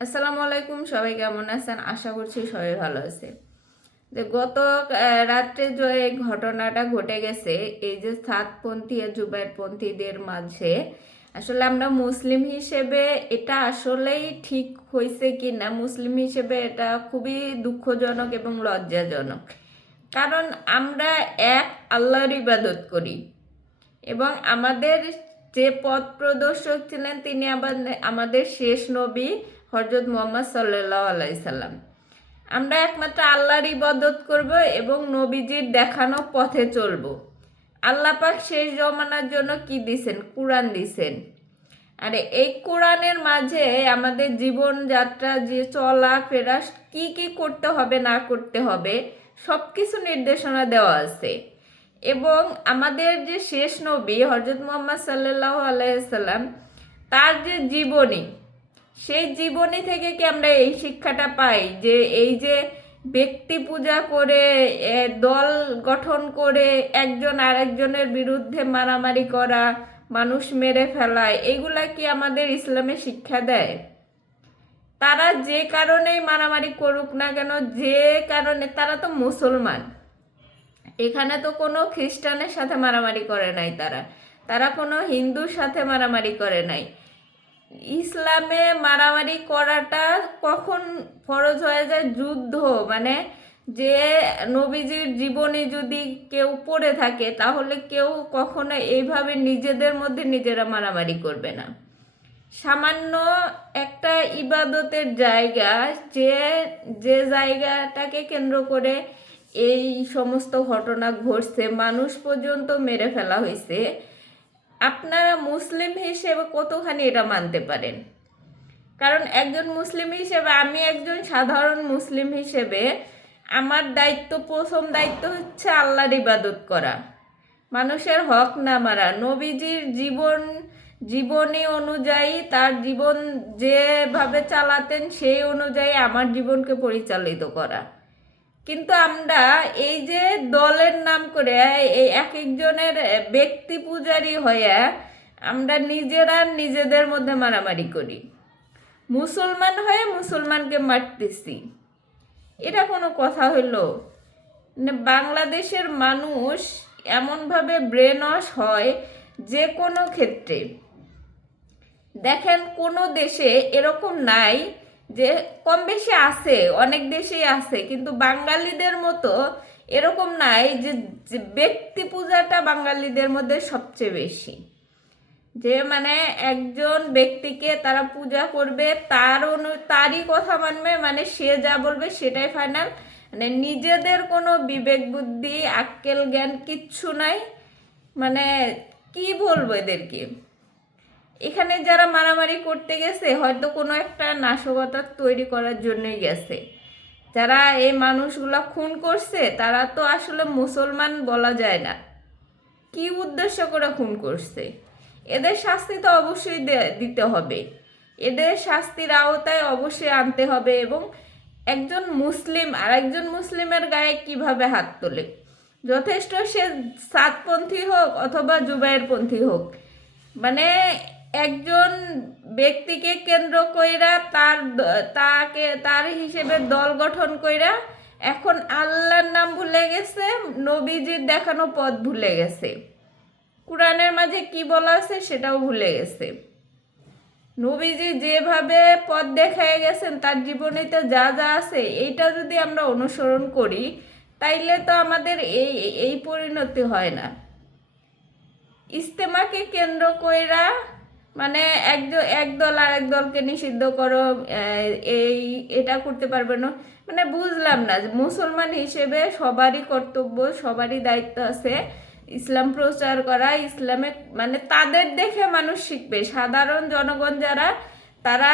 আসসালামু আলাইকুম, সবাই কেমন আছেন? আশা করছি সবাই ভালো আছে। যে গত রাত্রে যে এই ঘটনাটা ঘটে গেছে, এই যে সাতপন্থী আর জুবাইরপন্থীদের মাঝে, আসলে আমরা মুসলিম হিসেবে এটা আসলেই ঠিক হয়েছে কি না, মুসলিম হিসেবে এটা খুবই দুঃখজনক এবং লজ্জাজনক। কারণ আমরা এক আল্লাহর ইবাদত করি এবং আমাদের যে পথ প্রদর্শক ছিলেন তিনি আমাদের শেষ নবী হযরত মুহাম্মদ সাল্লাল্লাহু আলাইহি সাল্লাম। আমরা একমাত্র আল্লাহর ইবাদত করব এবং নবীজির দেখানো পথে চলব। আল্লাহ পাক শেষ জমানার জন্য কি দিছেন? কুরআন দিছেন। আরে এই কোরআনের মাঝে আমাদের জীবনযাত্রা, যে চলা ফেরা, কি কি করতে হবে না করতে হবে সব কিছু নির্দেশনা দেওয়া আছে। এবং আমাদের যে শেষ নবী হযরত মুহাম্মদ সাল্লাল্লাহু আলাইহি সাল্লাম, তার যে জীবনী, সেই জীবনী থেকে কি আমরা এই শিক্ষাটা পাই যে এই যে ব্যক্তি পূজা করে দল গঠন করে একজন আরেকজনের বিরুদ্ধে মারামারি করা, মানুষ মেরে ফেলা, এগুলা কি আমাদের ইসলামে শিক্ষা দেয়? তারা যে কারণেই মারামারি করুক না কেন, যে কারণে, তারা তো মুসলমান। এখানে তো কোনো খ্রিস্টানের সাথে মারামারি করে নাই, তারা তারা কোনো হিন্দুর সাথে মারামারি করে নাই। ইসলামে মারামারি করাটা কখন ফরজ হয়ে যায়? যুদ্ধ, মানে যে নবীজির জীবনী যদি কেউ পড়ে থাকে তাহলে কেউ কখনো এইভাবে নিজেদের মধ্যে নিজেরা মারামারি করবে না। সামান্য একটা ইবাদতের জায়গা, যে যে জায়গাটাকে কেন্দ্র করে এই সমস্ত ঘটনা ঘটছে, মানুষ পর্যন্ত মেরে ফেলা হয়েছে, আপনারা মুসলিম হিসেবে কতখানি এটা মানতে পারেন? কারণ একজন মুসলিম হিসেবে, আমি একজন সাধারণ মুসলিম হিসেবে, আমার দায়িত্ব, প্রথম দায়িত্ব হচ্ছে আল্লাহর ইবাদত করা, মানুষের হক না মারা, নবীজির জীবনী অনুযায়ী, তার জীবন যেভাবে চালাতেন সেই অনুযায়ী আমার জীবনকে পরিচালিত করা। কিন্তু আমরা এই যে দলের নাম করে এই এক একজনের ব্যক্তি পূজারী হয়ে আমরা নিজেরা নিজেদের মধ্যে মারামারি করি, মুসলমান হয়ে মুসলমানকে মারতেছি। এটা কোনো কথা হইলো? বাংলাদেশের মানুষ এমনভাবে ব্রেন ওয়াশ হয় যে কোনো ক্ষেত্রে। দেখেন, কোনো দেশে এরকম নাই, যে কম বেশি আছে, অনেক দেশেই আছে, কিন্তু বাঙালিদের মতো এরকম নাই যে ব্যক্তি পূজাটা বাঙালিদের মধ্যে সবচেয়ে বেশি। যে মানে একজন ব্যক্তিকে তারা পূজা করবে, তারই কথা মানবে, মানে সে যা বলবে সেটাই ফাইনাল। মানে নিজেদের কোনো বিবেক বুদ্ধি আক্কেল জ্ঞান কিচ্ছু নাই। মানে কি বলবো এদেরকে? এখানে যারা মারামারি করতে গেছে হয়তো কোনো একটা নাশকতা তৈরি করার জন্যই গেছে। যারা এই মানুষগুলা খুন করছে তারা তো আসলে মুসলমান বলা যায় না। কি উদ্দেশ্য করে খুন করছে? এদের শাস্তি তো অবশ্যই দিতে হবে, এদের শাস্তির আওতায় অবশ্যই আনতে হবে। এবং একজন মুসলিম আর একজন মুসলিমের গায়ে কিভাবে হাত তোলে? যথেষ্ট সে সাতপন্থী হোক অথবা জুবাইরপন্থী হোক, মানে একজন ব্যক্তিকে কেন্দ্র কইরা তার হিসেবে দল গঠন কইরা এখন আল্লাহর নাম ভুলে গেছে, নবীজির দেখানো পথ ভুলে গেছে, কোরআনের মাঝে কি বলা আছে সেটাও ভুলে গেছে। নবীজি যেভাবে পথ দেখায় গেছেন, তার জীবনীতে যা যা আছে, এইটা যদি আমরা অনুসরণ করি তাইলে তো আমাদের এই এই পরিণতি হয় না। ইস্তেমাকে কেন্দ্র কইরা মানে এক দল আর এক দলকে নিষিদ্ধ করো, এই এটা করতে পারবে না। মানে বুঝলাম না, মুসলমান হিসেবে সবারই কর্তব্য, সবারই দায়িত্ব আছে ইসলাম প্রচার করা, ইসলামে মানে তাদের দেখে মানুষ শিখবে। সাধারণ জনগণ যারা, তারা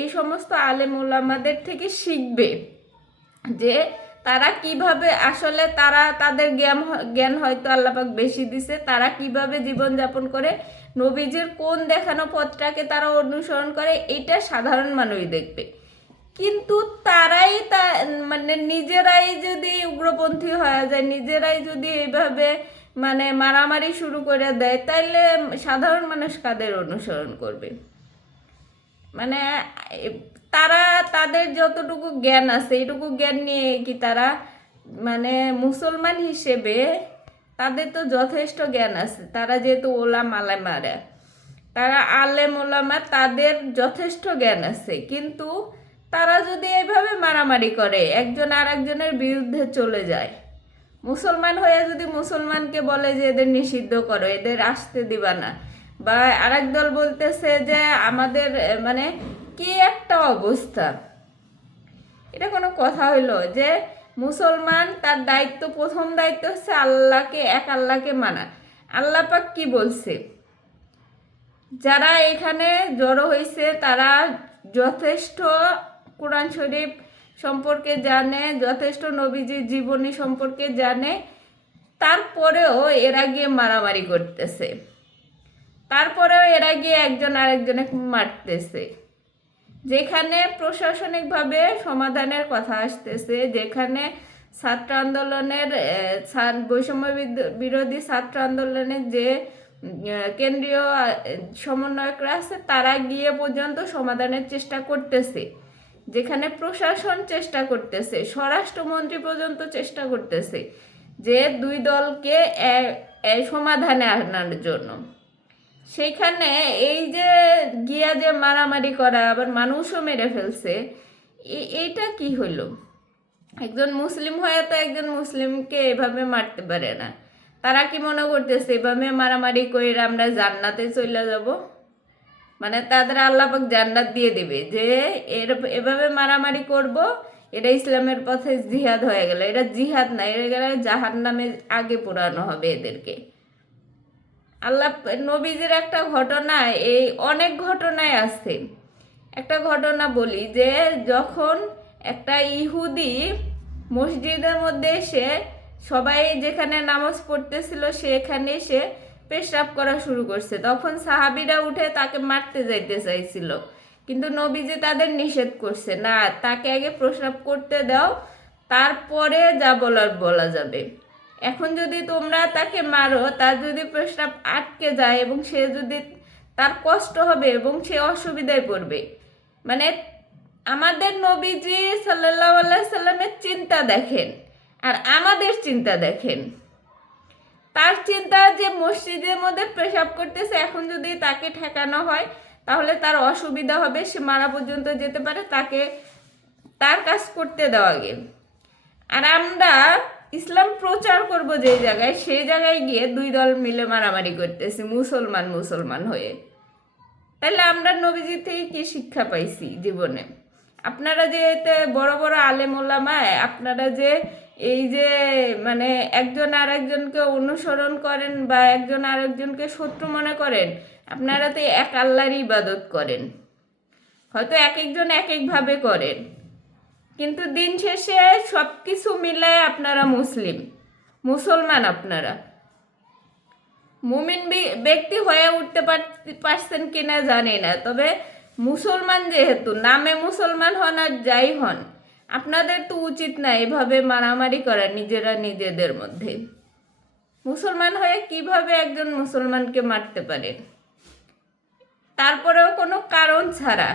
এই সমস্ত আলেম ওলামাদের থেকে শিখবে যে তারা কিভাবে, আসলে তাদের জ্ঞান হয়তো আল্লাপাক বেশি দিছে, তারা কিভাবে জীবনযাপন করে, নবীজির কোন দেখানো পথটাকে তারা অনুসরণ করে, এটা সাধারণ মানুষ দেখবে। কিন্তু তারাই মানে নিজেরাই যদি উগ্রপন্থী হয়ে যায়, নিজেরাই যদি এইভাবে মানে মারামারি শুরু করে দেয়, তাইলে সাধারণ মানুষ কাদের অনুসরণ করবে? মানে তারা তাদের যতটুকু জ্ঞান আছে এইটুকু জ্ঞান নিয়ে কি তারা মানে মুসলমান হিসেবে তাদের তো যথেষ্ট জ্ঞান আছে, তারা যেহেতু আলেমারা, তারা আলেম ওলামা, তাদের যথেষ্ট জ্ঞান আছে, কিন্তু তারা যদি এভাবে মারামারি করে, একজন আর একজনের বিরুদ্ধে চলে যায়, মুসলমান হয়ে যদি মুসলমানকে বলে যে এদের নিষিদ্ধ করো, এদের আসতে দিবা না, বা আরেক দল বলতেছে যে আমাদের মানে কি একটা অবস্থা! এটা কোনো কথা হইলো? যে মুসলমান তার দায়িত্ব, প্রথম দায়িত্ব হচ্ছে আল্লাহকে, এক আল্লাহকে মানা। আল্লাহ পাক কি বলছে? যারা এখানে জড়ো হয়েছে তারা যথেষ্ট কোরআন শরীফ সম্পর্কে জানে, যথেষ্ট নবীজির জীবনী সম্পর্কে জানে, তারপরেও এরা গিয়ে মারামারি করতেছে, তারপরেও এরা গিয়ে একজন আরেকজনকে মারতেছে। যেখানে প্রশাসনিকভাবে সমাধানের কথা আসতেছে, যেখানে ছাত্র আন্দোলনের বৈষম্য বিরোধী ছাত্র আন্দোলনের যে কেন্দ্রীয় সমন্বয়করা আছে তারা গিয়ে পর্যন্ত সমাধানের চেষ্টা করতেছে, যেখানে প্রশাসন চেষ্টা করতেছে, স্বরাষ্ট্রমন্ত্রী পর্যন্ত চেষ্টা করতেছে যে দুই দলকে সমাধানে আনার জন্য, সেখানে এই যে গিয়া যে মারামারি করা, আবার মানুষও মেরে ফেলছে, এইটা কি হইল? একজন মুসলিম হয়ে তো একজন মুসলিমকে এভাবে মারতে পারে না। তারা কি মনে করতেছে এভাবে মারামারি করে আমরা জান্নাতে চলে যাব? মানে তাদের আল্লাহ পাক জান্নাত দিয়ে দিবে যে এভাবে মারামারি করব, এটা ইসলামের পথে জিহাদ হয়ে গেল। এটা জিহাদ না, এটা জাহান্নামে আগে পোড়ানো হবে এদেরকে। আল্লাহ নবীজির একটা ঘটনা, এই অনেক ঘটনায় আছে, একটা ঘটনা বলি যে যখন একটা ইহুদি মসজিদের মধ্যে এসে, সবাই যেখানে নামাজ পড়তেছিল সেখানে এসে পেশাব করা শুরু করছে, তখন সাহাবিরা উঠে তাকে মারতে যাইতে চাইছিল, কিন্তু নবীজি তাদের নিষেধ করছে, না, তাকে আগে প্রস্রাব করতে দাও, তারপরে যা বলার বলা যাবে। এখন যদি তোমরা তাকে মারো, তার যদি প্রস্রাব আটকে যায় এবং সে যদি, তার কষ্ট হবে এবং সে অসুবিধায় পড়বে। মানে আমাদের নবীজি সাল্লাল্লাহু আলাইহি সাল্লামের চিন্তা দেখেন আর আমাদের চিন্তা দেখেন। তার চিন্তা যে মসজিদের মধ্যে পেশাব করতেছে, এখন যদি তাকে ঠেকানো হয় তাহলে তার অসুবিধা হবে, সে মারা পর্যন্ত যেতে পারে, তাকে তার কাজ করতে দেওয়া আগে। আর আমরা ইসলাম প্রচার করব যে জায়গায়, সেই জায়গায় গিয়ে দুই দল মিলে মারামারি করতেছি মুসলমান মুসলমান হয়ে। তাহলে আমরা নবীজি থেকে কি শিক্ষা পাইছি জীবনে? আপনারা যে এতে বড় বড় আলেম ওলামায়, আপনারা যে এই যে মানে একজন আর একজনকে অনুসরণ করেন বা একজন আর একজনকে শত্রু মনে করেন, আপনারা তো এক আল্লাহরই ইবাদত করেন, হয়তো এক একজন এক একভাবে করেন, কিন্তু দিন শেষে সব কিছু মিলায় আপনারা মুসলমান। আপনারা মুমিন ব্যক্তি হয়ে উঠতে পারছেন কিনা জানি না, তবে মুসলমান যেহেতু, নামে মুসলমান হন আর যাই হন, আপনাদের তো উচিত না এভাবে মারামারি করা নিজেরা নিজেদের মধ্যে। মুসলমান হয়ে কিভাবে একজন মুসলমানকে মারতে পারেন? তারপরেও কোনো কারণ ছাড়া।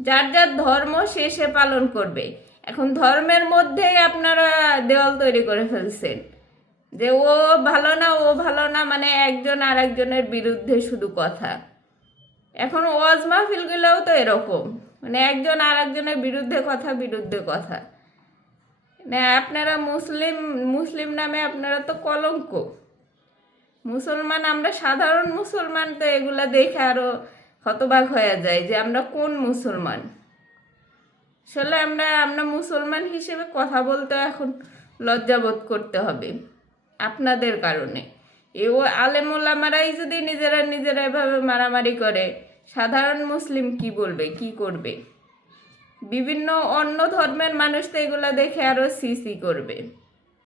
যার যার ধর্ম সে পালন করবে। এখন ধর্মের মধ্যেই আপনারা দেওয়াল তৈরি করে ফেলছেন যে ও ভালো না, ও ভালো না, মানে একজন আর একজনের বিরুদ্ধে শুধু কথা। এখন ওয়াজ মাহফিলগুলোও তো এরকম, মানে একজন আর একজনের বিরুদ্ধে কথা। না, আপনারা মুসলিম নামে আপনারা তো কলঙ্ক। মুসলমান, আমরা সাধারণ মুসলমান তো এগুলা দেখে আরো হতবাক হয়ে যায় যে আমরা কোন মুসলমান। আসলে আমরা মুসলমান হিসেবে কথা বলতে এখন লজ্জাবোধ করতে হবে আপনাদের কারণে। এও আলেম ওলামারাই যদি নিজেরা এভাবে মারামারি করে, সাধারণ মুসলিম কি বলবে, কি করবে? বিভিন্ন অন্য ধর্মের মানুষ তো এগুলা দেখে আরো সি করবে।